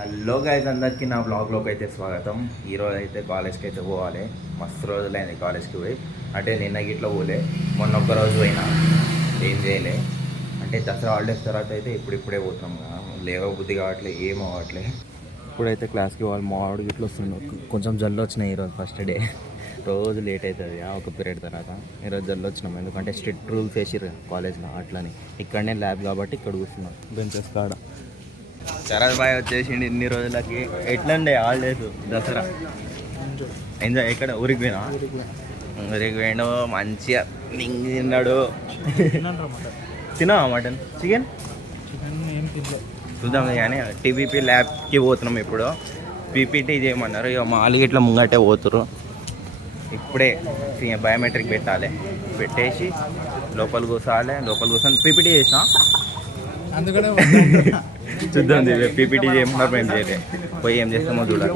Hello guys, అందరికీ నా బ్లాగ్లోకి అయితే స్వాగతం. ఈరోజు అయితే కాలేజ్కి అయితే పోవాలి. మస్తు రోజులైంది కాలేజ్కి పోయి. అంటే నిన్న గిట్లా పోలే, మొన్న ఒక్కరోజు పోయినా, ఏం చేయలే. అంటే దసరా హాలిడేస్ తర్వాత అయితే ఇప్పుడిప్పుడే పోతున్నాం కదా, లేవ బుద్ధి కావట్లే, ఏం అవ్వట్లే. ఇప్పుడైతే క్లాస్కి వాళ్ళు మామిడి గిట్ల వస్తుండే, కొంచెం జల్లు వచ్చినాయి ఈరోజు ఫస్ట్ డే. రోజు లేట్ అవుతుంది ఒక పీరియడ్ తర్వాత. ఈరోజు జల్లు వచ్చినాం, ఎందుకంటే స్ట్రిక్ట్ రూల్స్ వేసిర్రు కాలేజ్లో. అట్లని ఇక్కడనే ల్యాబ్ కాబట్టి ఇక్కడ కూర్చున్నాం బెంచెస్ కాడ. శరత్ బాయ్ వచ్చేసిండు ఇన్ని రోజులకి. ఎట్లండే హాలిడేస్ దసరా ఎంజాయ్? ఎక్కడ ఊరికి పోయినా? ఊరికి పోయిండు, మంచిగా నింగి తిన్నాడు. తిన్నావా మటన్, చికెన్? చూద్దాం కానీ టీబీపీ ల్యాబ్కి పోతున్నాం ఇప్పుడు. పీపీటీ చేయమన్నారు, ఇక మాలి ఇట్లా ముంగటే పోతురు. ఇప్పుడే బయోమెట్రిక్ పెట్టాలి, పెట్టేసి లోపల కూర్చోవాలి. లోపల కూర్చొని పీపీటీ చేసినా అందుకనే చూద్దాం. పీపీటీ చేయమన్నారు, మేము చేయలే. పోయి ఏం చేస్తామో చూడాలి.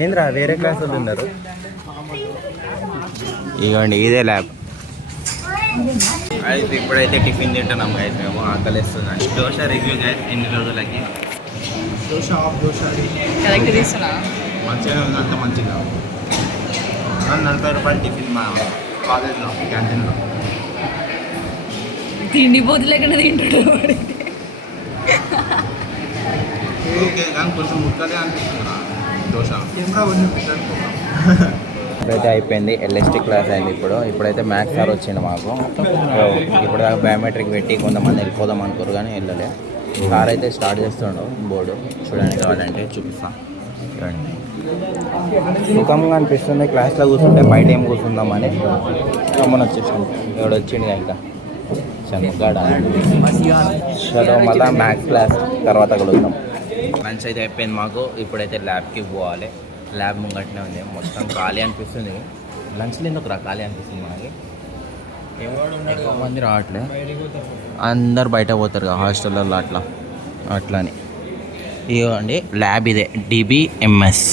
ఏంద్రా వేరే క్లాస్ వాళ్ళు ఉన్నారు. ఇవ్వండి, ఇదే ల్యాబ్. అయితే ఇప్పుడైతే టిఫిన్ తింటున్నాం గైస్, మేము ఆకలిస్తున్నాం. దోశ రివ్యూ గైస్, ఎన్ని రోజులకి మంచిగా ఉంది, అంత మంచిగా. 40 రూపాయలు టిఫిన్ మా కాలేజ్లో క్యాంటీన్లో. తిండి పోతులేకుండా తింటాడు. ఓకే కానీ కొంచెం ముక్కలే అనిపిస్తుంది దోశ. ఇప్పుడైతే అయిపోయింది, ఎల్ఎస్టీ క్లాస్ అయింది. ఇప్పుడైతే మ్యాథ్స్ సార్ వచ్చిండు మాకు. ఇప్పుడు దాకా బయోమెట్రిక్ పెట్టి కొంతమంది వెళ్ళిపోదాం అనుకోరు కానీ వెళ్ళలే. సార్ అయితే స్టార్ట్ చేస్తుండు బోర్డు. చూడండి, కావాలంటే చూపిస్తా. చూడండి, సుఖంగా అనిపిస్తుంది క్లాస్లో కూర్చుంటే. బయట ఏం కూర్చుందామని గమ్మని వచ్చేసాను. ఇక్కడ వచ్చిండు ఇంకా చనుగాడ. చలో మళ్ళీ మ్యాథ్స్ క్లాస్ తర్వాత కలుద్దాం. లంచ్ అయితే అయిపోయింది మాకు. ఇప్పుడైతే ల్యాబ్కి పోవాలి. ల్యాబ్ ముంగట్నే ఉంది, మొత్తం ఖాళీ అనిపిస్తుంది. లంచ్లో ఎందుకు ఖాళీ అనిపిస్తుంది మనకి? ఎక్కువ మంది రావట్లే, అందరు బయట పోతారు కదా హాస్టల్లో అట్లా అని. ఇవ్వండి ల్యాబ్, ఇదే డిబిఎంఎస్.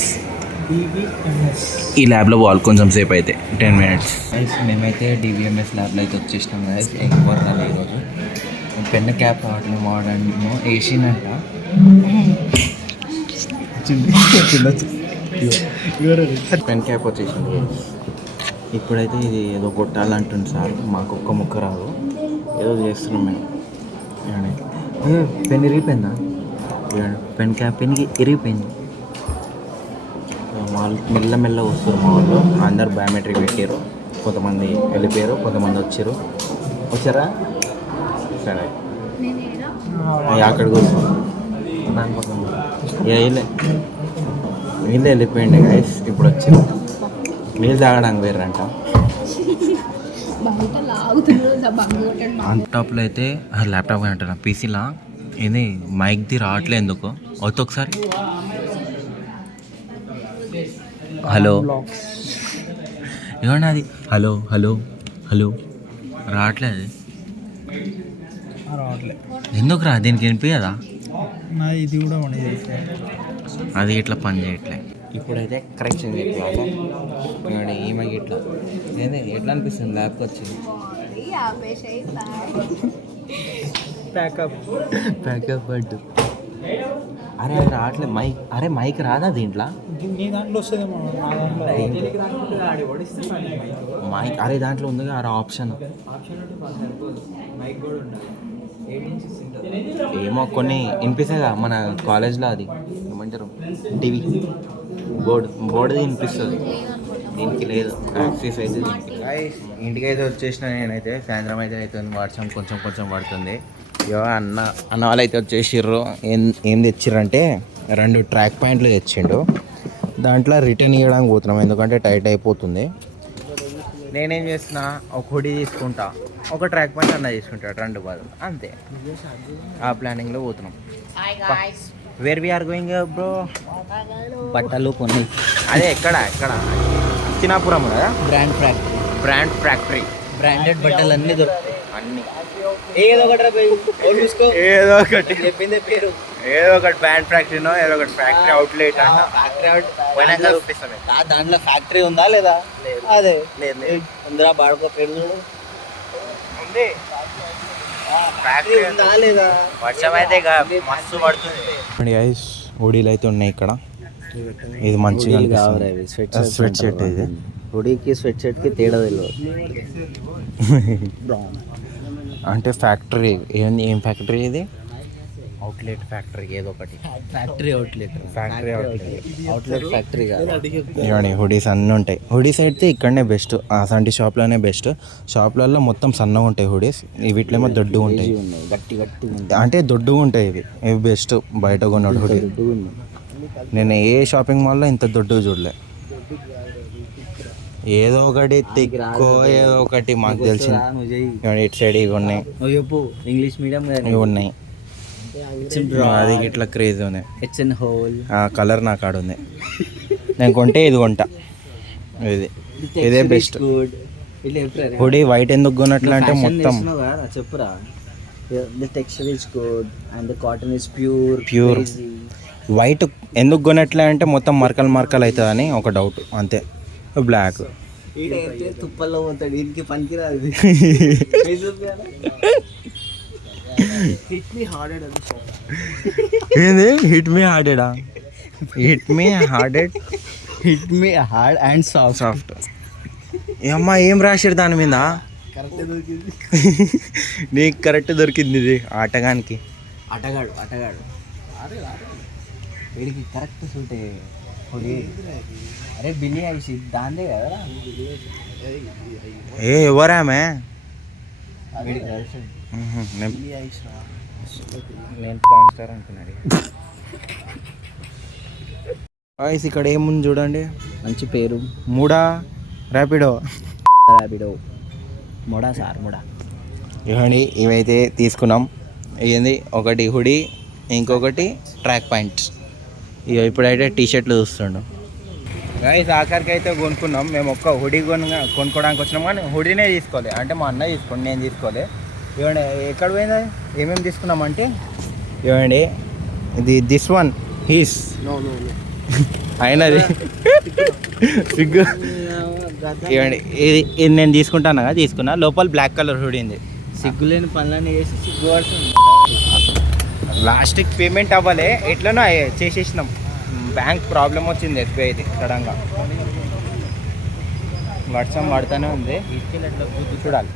ఈ ల్యాబ్లో పోవాలి కొంచెం సేపు అయితే, 10 minutes. మేమైతే డిబిఎంఎస్ ల్యాబ్లో అయితే వచ్చేసినాం కదా. ఎవరు రాలి ఈరోజు. పెన్ క్యాప్ రావట్లేదు, వాడేమో వేసిందంట. పెన్ క్యాప్ వచ్చేసింది. ఇప్పుడైతే ఇది ఏదో కొట్టాలంటుంది సార్, మాకు ఒక్క ముక్క రాదు, ఏదో చేస్తున్నాం మేము. పెన్ ఇరిగిపోయిందా? పెన్ క్యాప్ ఇరిగిపోయింది. వాళ్ళు మెల్ల వస్తారు మా వాళ్ళు. అందరు బయోమెట్రిక్ పెట్టారు, కొంతమంది వెళ్ళిపోయారు, కొంతమంది వచ్చారా? సరే అక్కడికి వస్తాం. దాని పక్కన వీళ్ళే వెళ్ళిపోయింది గైస్. ఇప్పుడు వచ్చారు, నీళ్ళు తాగడానికి వేరంట. ల్యాప్టాప్లో అయితే ల్యాప్టాప్ అంటారా, పీసీలా ఇది మైక్ది రావట్లేదు ఎందుకు? అవుతుంది ఒకసారి. హలో ఇవ్వండి, అది హలో హలో హలో రావట్లేదు. ఎందుకు రా? దీనికి వినిపించదా? ఇది కూడా అది ఇట్లా పని చేయట్లే. ఇప్పుడైతే కరెక్షన్ చేయాలి. ఈమెకి ఇట్లా ఎట్లా అనిపిస్తుంది ల్యాబ్కి వచ్చింది? ప్యాకప్ పడ్డు. అరే అది రావట్లేదు మైక్. అరే మైక్ రాదా దీంట్లో? దాంట్లో వస్తుందేమో. మైక్ అరే దాంట్లో ఉంది కదా ఆప్షన్. ఏమో కొన్ని వినిపిస్తాయి కదా మన కాలేజ్లో, అది ఏమంటారు టీవీ బోర్డుది వినిపిస్తుంది, దీనికి లేదు. యాక్సెస్ అయితే ఇంటికైతే వచ్చేసిన నేనైతే. సాయంత్రం అయితే అవుతుంది, వర్షం కొంచెం పడుతుంది. ఇక అన్న వాళ్ళు అయితే వచ్చేసిర్రు. ఏం తెచ్చిర్రంటే 2 ట్రాక్ ప్యాంట్లు తెచ్చిండు. దాంట్లో రిటర్న్ ఇవ్వడానికి పోతున్నాం, ఎందుకంటే టైట్ అయిపోతుంది. నేనేం చేస్తున్నా, ఒక హుడీ తీసుకుంటా, ఒక ట్రాక్ ప్యాంట్ అన్న తీసుకుంటాడు, 2 బదులు అంతే. ఆ ప్లానింగ్లో పోతున్నాం. Where we are going bro? బట్టలు కొన్ని. అదే ఎక్కడ చిన్నాపురం కదా. బ్రాండ్ ఫ్యాక్టరీ బ్రాండెడ్ బట్టలు అన్నీ దొరుకుతాయి. అన్నీ ఏదో ఒకటి చెప్పిందే పేరు. ఏదో ఒకటి బ్రాండ్ ఫ్యాక్టరీనో ఏదో ఒకటి ఫ్యాక్టరీ అవుట్లెట్ అంట. చూపిస్తాను దాంట్లో ఫ్యాక్టరీ ఉందా లేదా? అదే లేదు ఉందిరా, బాడుకో పేరు ఉంది. ఫ్యాక్టరీ ఉందా లేదా? వర్షం అయితే మస్తు పడుతుంది. గైస్ హుడీలు అయితే ఉన్నాయి ఇక్కడ. ఇది మంచిగా స్వెట్ షర్ట్ ఇది. హుడీకి స్వెట్ షర్ట్కి తేడా తెలియదు. అంటే ఫ్యాక్టరీ ఏం ఫ్యాక్టరీ ఇది? అవుట్లెట్ ఫ్యాక్టరీ ఏదో ఒకటి. ఫ్యాక్టరీ అవుట్లెట్ ఫ్యాక్టరీ కాదు. ఇవన్నీ హుడీస్ అన్నీ ఉంటాయి. హుడీస్ అయితే ఇక్కడనే బెస్ట్, అసంటి షాప్లోనే బెస్ట్. షాప్లలో మొత్తం సన్నగా ఉంటాయి హుడీస్, వీటిలో దొడ్డు ఉంటాయి. గట్టి అంటే దొడ్డుగా ఉంటాయి ఇవి బెస్ట్ బయట కొన్నాడు హుడీ. నేను ఏ షాపింగ్ మాల్లో ఇంత దొడ్డు చూడలే. ఏదో ఒకటి తిక్కో ఏదో ఒకటి మాకు తెలిసింది. ఇటు సైడ్ ఇవి ఉన్నాయి, చెప్పు ఇంగ్లీష్ మీడియం ఇవి ఉన్నాయి. అది ఇట్లా క్రేజ్ ఉన్నాయి. ఇట్స్ ఇన్ హోల్ ఆ కలర్ నాకు ఆడ ఉంది. నేను కొంటే ఇది కొంటా. ఇదే బెస్ట్. హుడీ వైట్ ఎందుకు కొన్నట్లు అంటే మొత్తం చెప్పురా. The texture is good and the cotton is pure. White ఎందుకు కొనట్లే అంటే మొత్తం మరకలు అవుతుంది అని ఒక డౌట్ అంతే. బ్లాక్ తుప్పల్లో పోతాడు, ఇంటికి పనికిరాదు. ఏంది హిట్ మీ హార్డెడా? Hit me hard and soft. అమ్మా ఏం రాశారు దాని మీద? నీకు కరెక్ట్ దొరికింది ఇది ఆటగానికి. ఆటగాడు వీడికి కరెక్ట్ సూట్ హుడీ. అరే బిల్లీ ఐసి దాందే కదా. ఎవరామే? నేను స్పాన్సర్ అనుకున్నాడు. ఇక్కడ ఏముంది చూడండి, మంచి పేరు. మూడా ర్యాపిడో మొడా సార్ మొడా. ఇవ్వండి ఇవైతే తీసుకున్నాం. ఏంది ఒకటి హుడీ, ఇంకొకటి ట్రాక్ ప్యాంట్స్. ఇక ఇప్పుడైతే టీషర్ట్లు చూస్తుండు. గైస్ ఆఖరికి అయితే కొనుక్కున్నాం. మేము ఒక్క హుడీ కొనుక్కోవడానికి వచ్చినాం, కానీ హుడీనే తీసుకోవాలి. అంటే మా అన్న తీసుకోండి, నేను తీసుకోవాలి. ఇవ్వండి ఎక్కడ పోయింది, ఏమేమి తీసుకున్నామంటే ఇవ్వండి దిస్ వన్ హీస్ అయినది సిగ్గు. ఇవ్వండి ఇది నేను తీసుకున్నా. లోపల బ్లాక్ కలర్ హుడీ ఉంది. సిగ్గులేని పనులన్నీ చేసి సిగ్గు పడుతుంది. లాస్ట్కి పేమెంట్ అవ్వాలి, ఎట్లనో చేసేసినాం. బ్యాంక్ ప్రాబ్లం వచ్చింది ఎస్బీఐది సడన్గా. వర్షం పడుతూనే ఉంది, చూడాలి.